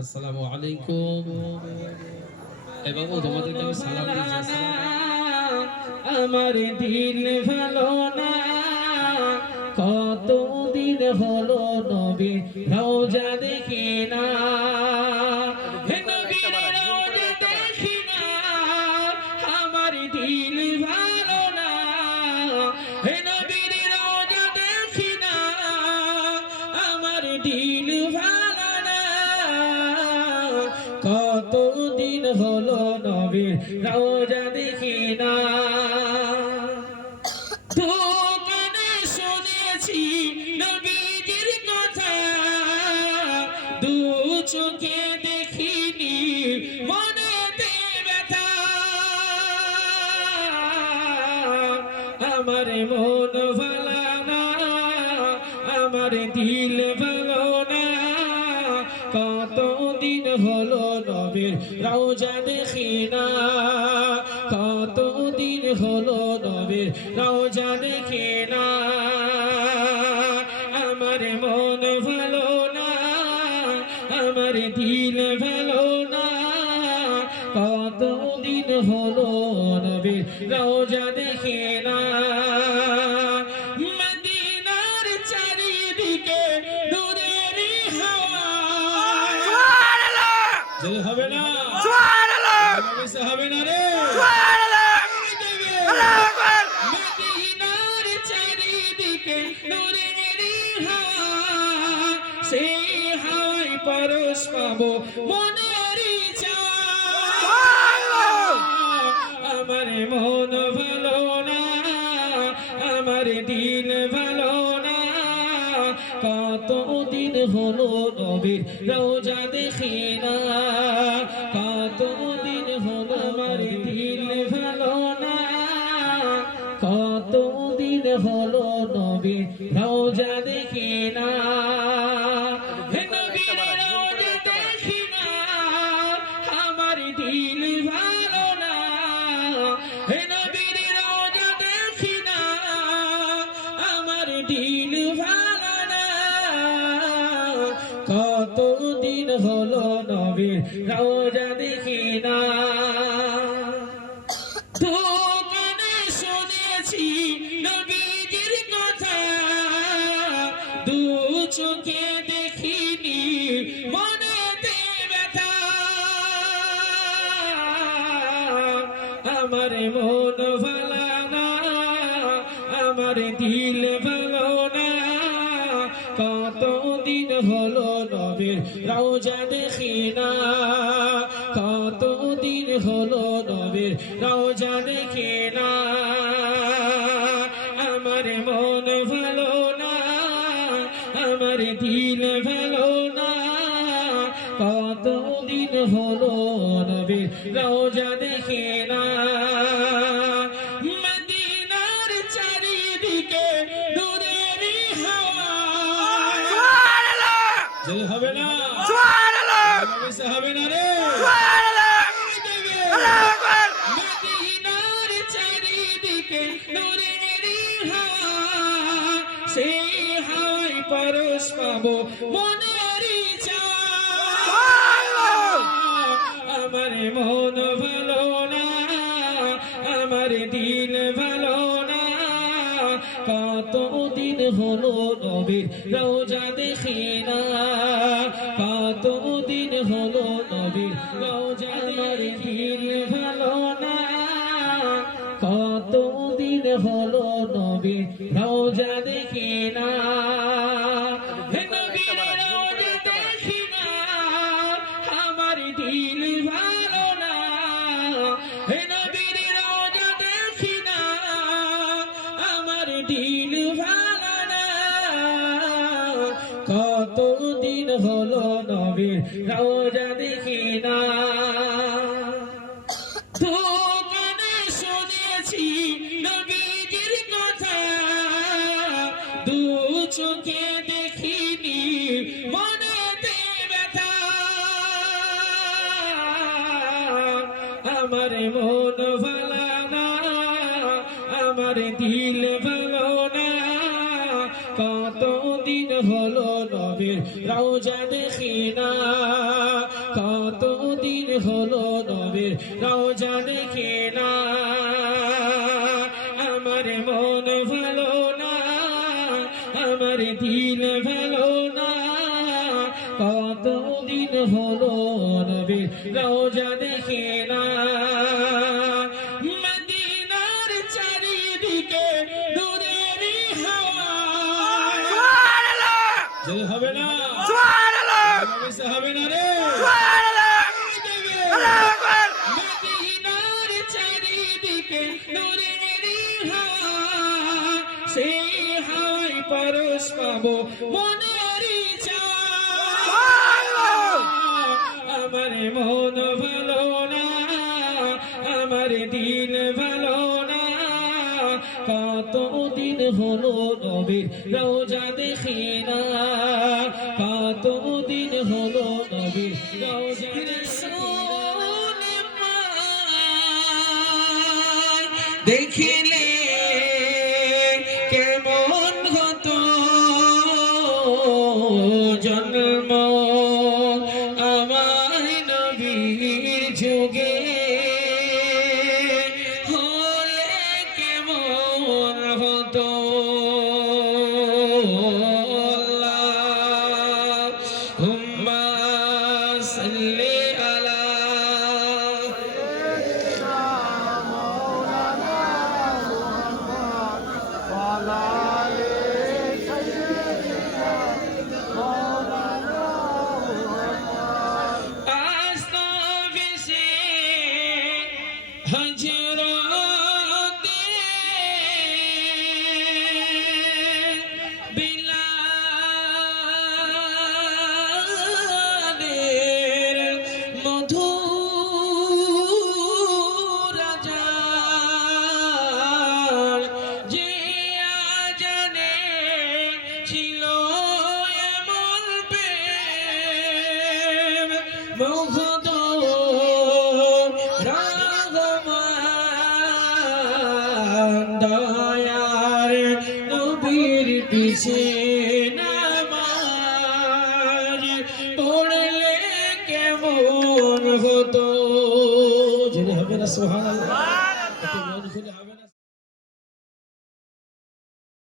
আসসালামু আলাইকুম। এ বাবু তোমাদেরকে আমি সালাম দিয়েছি। আমার দিল ভালো না, কতদিন হলো নবী রওজা দেখি না, হে নবীর রওজা দেখি না। আমার দিল ভালো না, হে নবীর রওজা দেখি না। আমার দিল ভালো না, কতদিন হলো নবীর রওজা দেখি না। দোকানে শুনেছি নবীজির কথা, দু চোখে দেখিনি মনেতে ব্যথা। আমার মন ভালো না, আমার দিল ভালো না, কতদিন হলো নবীর রওজা দেখি না। কতদিন হলো নবীর রওজা দেখি না। আমার মন ভালো না, আমার দিল ভালো না, কতদিন হলো নবীর রওজা দেখি না। মদিনার চারিদিকে নূরের হাওয়া, জয় হবে না, হবে না রে। মদিনার চারিদিকে নূরের হাওয়া, সেই হাওয়ায় পরশ পাবো মনের চাওয়া। আমার মন ভালো না, আমার দিল ভালো না, কতদিন হলো নবীর রওজা দেখি না। কতদিন হলো আমার দিল ভালো না, কতদিন হলো নবীর রওজা দেখি না। হে নবীর রওজা দেখি না, আমার দিল ভালো না। হে নবীর রওজা দেখি না, আমার দিল ভালো না, কতদিন হলো নবীর রওজা দেখি না। দোকানে শুনেছি নবীজির কথা, দু চোখে দেখিনি মনেতে ব্যথা। আমার মন ভালো না, আমার দিল ভালো না, কতদিন হলো নবীর রওজা দেখি না। কতদিন হলো নবীর রওজা দেখি না। আমার মন ভালো না, আমার দিল ভালো না, কতদিন হলো নবীর রওজা দেখি না। মদিনার চারিদিকে নূরের হাওয়া, জয় হবে না, হবে না রে। মদিনার চারিদিকে নূরের হাওয়া, সেই হাওয়ায় পরশ পাবো মনের চাওয়া। আমার মন ভালো না, আমার দিল ভালো না, কতদিন হলো নবীর রওজা দেখি না। কতদিন হলো নবীর রওজা, আমার দিল ভালো না, কতদিন হলো নবীর রওজা দেখি না। হে নবীর রওজা দেখি না, আমার দিল ভালো না। হে নবীর রওজা দেখি না, আমার দিল ভালো না, কতদিন হলো নবীর রওজা দেখি না। দোকানে শুনেছি নবীজির কথা, দু চোখে দেখিনি মনেতে ব্যথা। আমার মন ভালো না, আমার দিল ভালো না, কতদিন হলো নবীর নবীর রওজা দেখি না কতদিন হলো নবীর রওজা দেখি না আমার মন ভালো না আমার দিল ভালো না কতদিন হলো নবীর রওজা দেখি না মদিনার চারিদিকে নূরের হাওয়া জয় হবে না সুবহানাল্লাহ হবে না রে সুবহানাল্লাহ আল্লাহু আকবার মদিনার চারিদিকে নূরের হাওয়া সেই হাওয়ায় পরশ পাবো মনের ইচ্ছা আমার মন ভালো না আমার দিল ভালো না কতদিন হলো নবীর রওজা দেখি না কতদিন হলো নবীর রওজা দেখিলে কেমন হতো জন্ম আমার নবীর যুগে হলে কেমন হতো আল্লাহুম্মা সাল্লি আলা হযরতে বিলালের মধুর আযান যে আযানে ছিল এমন প্রেম মুগ্ধ দয়ার নবীর পিছে নামাজ পড়লে কেমন হতো যদি হবে না সুবহানাল্লাহ মন খুলে হবে না